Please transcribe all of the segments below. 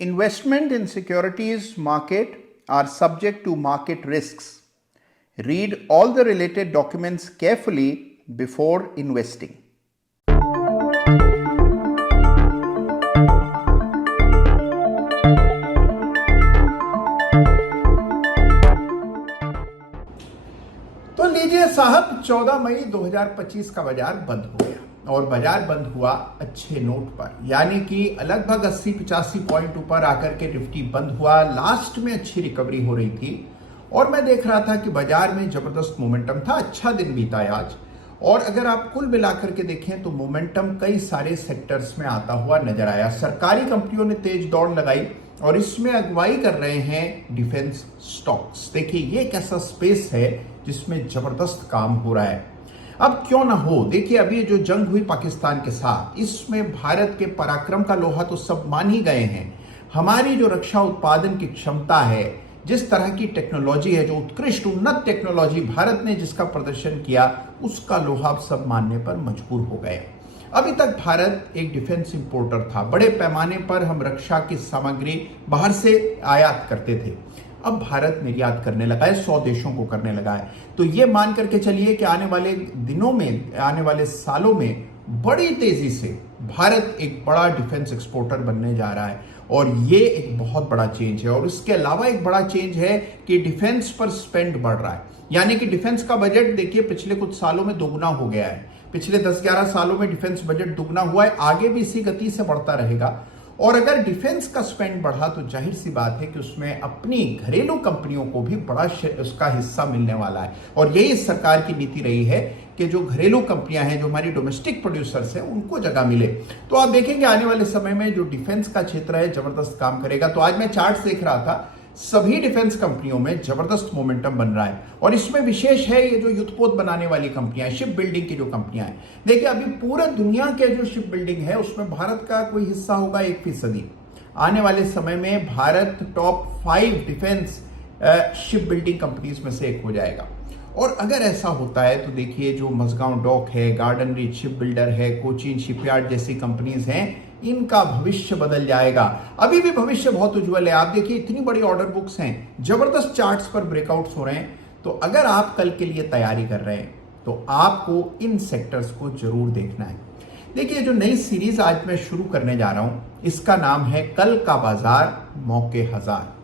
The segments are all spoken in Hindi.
Investment in securities market are subject to market risks. Read all the related documents carefully before investing. तो लीजिए साहब, 14 मई 2025 का बाजार बंद हो गया और बाजार बंद हुआ अच्छे नोट पर, यानी कि लगभग 80-85 पॉइंट ऊपर आकर के निफ्टी बंद हुआ। लास्ट में अच्छी रिकवरी हो रही थी और मैं देख रहा था कि बाजार में जबरदस्त मोमेंटम था। अच्छा दिन बीता है आज, और अगर आप कुल मिलाकर के देखें तो मोमेंटम कई सारे सेक्टर्स में आता हुआ नजर आया। सरकारी कंपनियों ने तेज दौड़ लगाई और इसमें अगुवाई कर रहे हैं डिफेंस स्टॉक्स। देखिए, ये एक ऐसा स्पेस है जिसमें जबरदस्त काम हो रहा है। अब क्यों ना हो, देखिए अभी जो जंग हुई पाकिस्तान के साथ, इसमें भारत के पराक्रम का लोहा तो सब मान ही गए हैं। हमारी जो रक्षा उत्पादन की क्षमता है, जिस तरह की टेक्नोलॉजी है, जो उत्कृष्ट उन्नत टेक्नोलॉजी भारत ने जिसका प्रदर्शन किया, उसका लोहा सब मानने पर मजबूर हो गए। अभी तक भारत एक डिफेंस इंपोर्टर था। बड़े पैमाने पर हम रक्षा की सामग्री बाहर से आयात करते थे। अब भारत निर्यात करने लगा है, 100 देशों को करने लगा है। तो ये मान करके चलिए कि आने वाले दिनों में, आने वाले सालों में बड़ी तेजी से भारत एक बड़ा डिफेंस एक्सपोर्टर बनने जा रहा है, और ये एक बहुत बड़ा चेंज है। और इसके अलावा एक बड़ा चेंज है कि डिफेंस पर स्पेंड बढ़ रहा है, यानी कि डिफेंस का बजट देखिए पिछले कुछ सालों में दोगुना हो गया है। पिछले 10-11 सालों में डिफेंस बजट दुगना हुआ है, आगे भी इसी गति से बढ़ता रहेगा। और अगर डिफेंस का स्पेंड बढ़ा तो जाहिर सी बात है कि उसमें अपनी घरेलू कंपनियों को भी बड़ा उसका हिस्सा मिलने वाला है। और यही इस सरकार की नीति रही है कि जो घरेलू कंपनियां हैं, जो हमारी डोमेस्टिक प्रोड्यूसर्स हैं, उनको जगह मिले। तो आप देखेंगे आने वाले समय में जो डिफेंस का क्षेत्र है जबरदस्त काम करेगा। तो आज मैं चार्ट्स देख रहा था, सभी डिफेंस कंपनियों में जबरदस्त मोमेंटम बन रहा है। और इसमें विशेष है ये जो युद्धपोत बनाने वाली कंपनियां, शिप बिल्डिंग की जो कंपनियां हैं। देखिए, अभी पूरे दुनिया के जो शिप बिल्डिंग है उसमें भारत का कोई हिस्सा होगा 1%। आने वाले समय में Bharat top 5 defence ship building companies में से एक हो जाएगा। और अगर ऐसा होता है तो देखिए, जो मझगांव डॉक है, गार्डन रीच शिप बिल्डर है, कोचीन शिपयार्ड जैसी कंपनीज हैं, इनका भविष्य बदल जाएगा। अभी भी भविष्य बहुत उज्जवल है। आप देखिए, इतनी बड़ी ऑर्डर बुक्स हैं, जबरदस्त चार्ट्स पर ब्रेकआउट्स हो रहे हैं। तो अगर आप कल के लिए तैयारी कर रहे हैं तो आपको इन सेक्टर्स को जरूर देखना है। देखिए, जो नई सीरीज आज मैं शुरू करने जा रहा हूं, इसका नाम है कल का बाजार मौके हजार।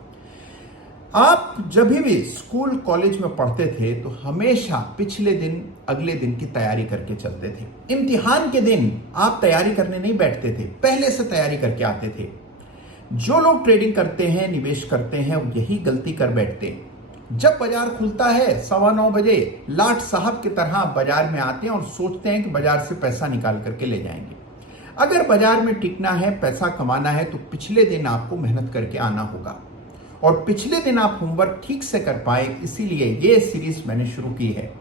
आप जब भी स्कूल कॉलेज में पढ़ते थे तो हमेशा पिछले दिन अगले दिन की तैयारी करके चलते थे। इम्तिहान के दिन आप तैयारी करने नहीं बैठते थे, पहले से तैयारी करके आते थे। जो लोग ट्रेडिंग करते हैं, निवेश करते हैं, वो यही गलती कर बैठते हैं। जब बाजार खुलता है 9:15 बजे, लाट साहब की तरह बाजार में आते हैं और सोचते हैं कि बाजार से पैसा निकाल करके ले जाएंगे। अगर बाजार में टिकना है, पैसा कमाना है, तो पिछले दिन आपको मेहनत करके आना होगा, और पिछले दिन आप होमवर्क ठीक से कर पाए, इसीलिए ये सीरीज मैंने शुरू की है।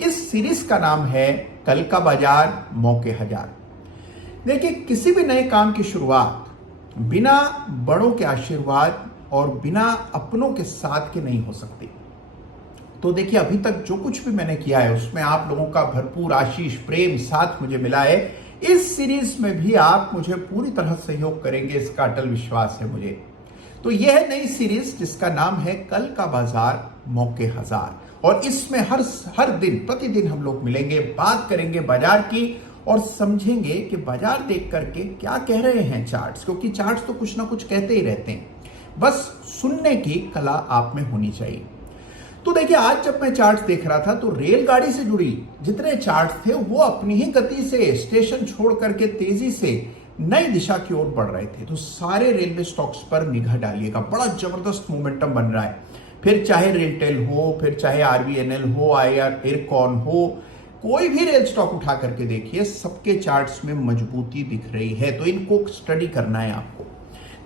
इस सीरीज का नाम है कल का बाजार मौके हजार। देखिए, किसी भी नए काम की शुरुआत बिना बड़ों के आशीर्वाद और बिना अपनों के साथ के नहीं हो सकती। तो देखिए, अभी तक जो कुछ भी मैंने किया है उसमें आप लोगों का भरपूर आशीष, प्रेम, साथ मुझे मिला है। इस सीरीज में भी आप मुझे पूरी तरह सहयोग करेंगे, इसका अटल विश्वास है मुझे। तो यह है नई सीरीज जिसका नाम है कल का बाजार मौके हजार, और इसमें हर दिन प्रतिदिन हम लोग मिलेंगे, बात करेंगे बाजार की, और समझेंगे कि बाजार देख करके क्या कह रहे हैं चार्ट्स, क्योंकि चार्ट्स तो कुछ ना कुछ कहते ही रहते हैं। बस सुनने की कला आप में होनी चाहिए। तो देखिए, आज जब मैं चार्ट्स देख रहा था तो रेलगाड़ी से जुड़ी जितने चार्ट्स थे वो अपनी ही गति से स्टेशन छोड़ करके तेजी से नई दिशा की ओर बढ़ रहे थे। तो सारे रेलवे स्टॉक्स पर निगाह डालिएगा, बड़ा जबरदस्त मोमेंटम बन रहा है। फिर चाहे रेलटेल हो, फिर चाहे आरबीएनएल हो, एयरकॉन हो, कोई भी रेल स्टॉक उठा करके देखिए, सबके चार्ट्स में मजबूती दिख रही है। तो इनको स्टडी करना है आपको।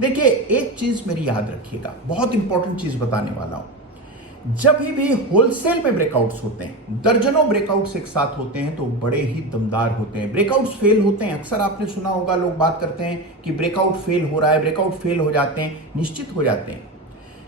देखिए, एक चीज मेरी याद रखिएगा, बहुत इंपॉर्टेंट चीज बताने वाला हूं। जब भी होलसेल में ब्रेकआउट्स होते हैं, दर्जनों ब्रेकआउट्स एक साथ होते हैं, तो बड़े ही दमदार होते हैं। ब्रेकआउट्स फेल होते हैं, अक्सर आपने सुना होगा, लोग बात करते हैं कि ब्रेकआउट फेल हो रहा है, ब्रेकआउट फेल हो जाते हैं, निश्चित हो जाते हैं।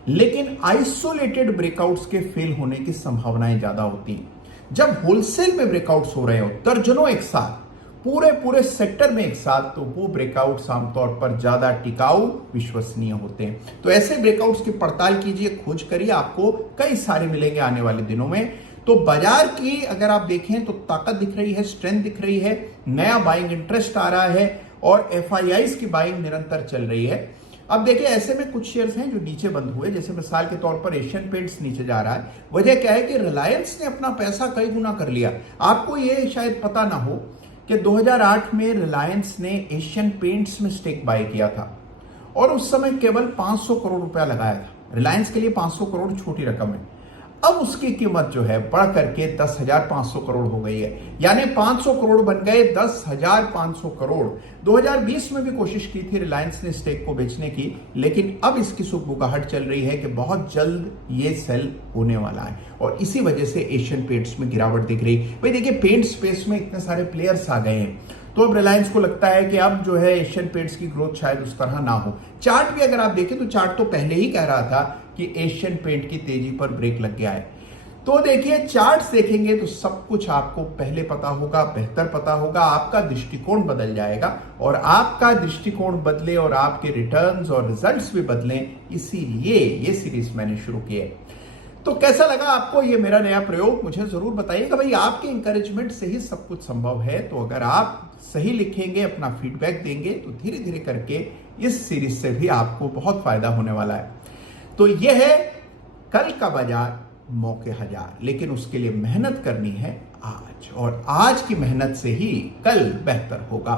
लेकिन आइसोलेटेड ब्रेकआउट्स के फेल होने की संभावनाएं ज्यादा होती हैं। जब होलसेल में ब्रेकआउट्स हो रहे हो दर्जनों एक साथ, पूरे पूरे सेक्टर में एक साथ, तो वो ब्रेकआउट्स आमतौर पर ज्यादा टिकाऊ विश्वसनीय होते हैं। तो ऐसे ब्रेकआउट्स की पड़ताल कीजिए, खोज करिए, आपको कई सारे मिलेंगे आने वाले दिनों में। तो बाजार की अगर आप देखें तो ताकत दिख रही है, स्ट्रेंथ दिख रही है, नया बाइंग इंटरेस्ट आ रहा है और एफआईआईज की बाइंग निरंतर चल रही है। अब देखिए ऐसे में कुछ शेयर्स हैं जो नीचे बंद हुए, जैसे मिसाल के तौर पर एशियन पेंट्स नीचे जा रहा है। वजह क्या है कि रिलायंस ने अपना पैसा कई गुना कर लिया। आपको ये शायद पता ना हो कि 2008 में रिलायंस ने एशियन पेंट्स में स्टेक बाय किया था और उस समय केवल 500 करोड़ रुपया लगाया था। रिलायंस के लिए 500 करोड़ छोटी रकम है। अब उसकी कीमत जो है बढ़ करके 10,500 करोड़ हो गई है, यानी 500 करोड़ बन गए 10,500 करोड़। 2020 में भी कोशिश की थी रिलायंस ने स्टेक को बेचने की, लेकिन अब इसकी सुगबुगाहट चल रही है कि बहुत जल्द ये सेल होने वाला है और इसी वजह से एशियन पेंट्स में गिरावट दिख रही। भाई देखिए पेंट स्पेस में इतने सारे प्लेयर्स आ गए हैं, तो अब रिलायंस को लगता है कि अब जो है एशियन पेंट्स की ग्रोथ शायद उस तरह ना हो। चार्ट भी अगर आप देखें तो चार्ट तो पहले ही कह रहा था कि एशियन पेंट की तेजी पर ब्रेक लग गया है। तो देखिए चार्ट्स देखेंगे तो सब कुछ आपको पहले पता होगा, बेहतर पता होगा, आपका दृष्टिकोण बदल जाएगा और आपका दृष्टिकोण बदले और आपके रिटर्न्स और रिजल्ट्स भी बदलें, इसीलिए ये सीरीज मैंने शुरू की है। तो कैसा लगा आपको ये मेरा नया प्रयोग, मुझे जरूर बताइएगा। भाई आपके इंकरेजमेंट से ही सब कुछ संभव है, तो अगर आप सही लिखेंगे, अपना फीडबैक देंगे, तो धीरे धीरे करके इस सीरीज से भी आपको बहुत फायदा होने वाला है। तो यह है कल का बाजार मौके हजार, लेकिन उसके लिए मेहनत करनी है आज, और आज की मेहनत से ही कल बेहतर होगा।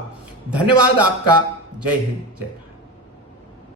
धन्यवाद आपका। जय हिंद, जय भारत।